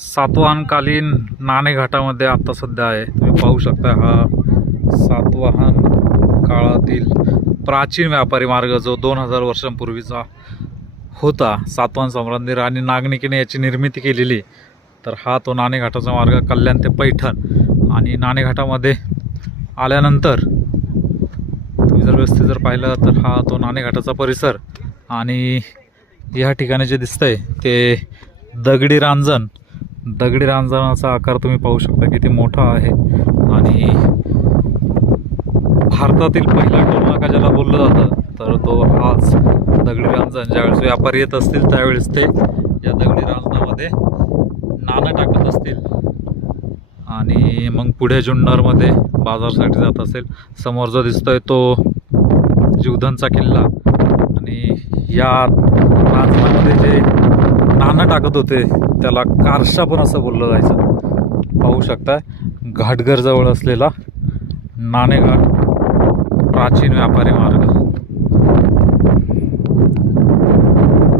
सातवाहनकालीन नाणेघाटामध्ये आत्ता सध्या आहे. तुम्ही पाहू शकता हा सातवाहन काळातील प्राचीन व्यापारी मार्ग जो दोन हजार वर्षांपूर्वीचा होता. सातवाहन सम्राज्ञी राणी नागणिकेने याची निर्मिती केलेली. तर हा तो नाणेघाटाचा मार्ग कल्याण ते पैठण. आणि नाणेघाटामध्ये आल्यानंतर तुम्ही जर व्यवस्थित जर पाहिलं तर हा तो नाणेघाटाचा परिसर. आणि या ठिकाणी जे दिसतंय ते दगडी रांजण दगडी रांजणाचा आकार तुम्ही पाहू शकता किती मोठा आहे. आणि भारतातील पहिला टोलनाका ज्याला बोललं जातं तर तो हाच दगडी रांजण ज्यावेळेस व्यापारी येत असतील त्यावेळेस ते या दगडी रांजणामध्ये नाणं टाकत असतील. आणि मग पुढे जुन्नरमध्ये बाजारसाठी जात असेल. समोर जो दिसतोय तो जीवधनचा किल्ला. आणि या रांजणामध्ये जे नाणं टाकत होते त्याला कारशा पण असं बोललं जायचं. पाहू शकताय घाटघरजवळ असलेला नाणेघाट प्राचीन व्यापारी मार्ग.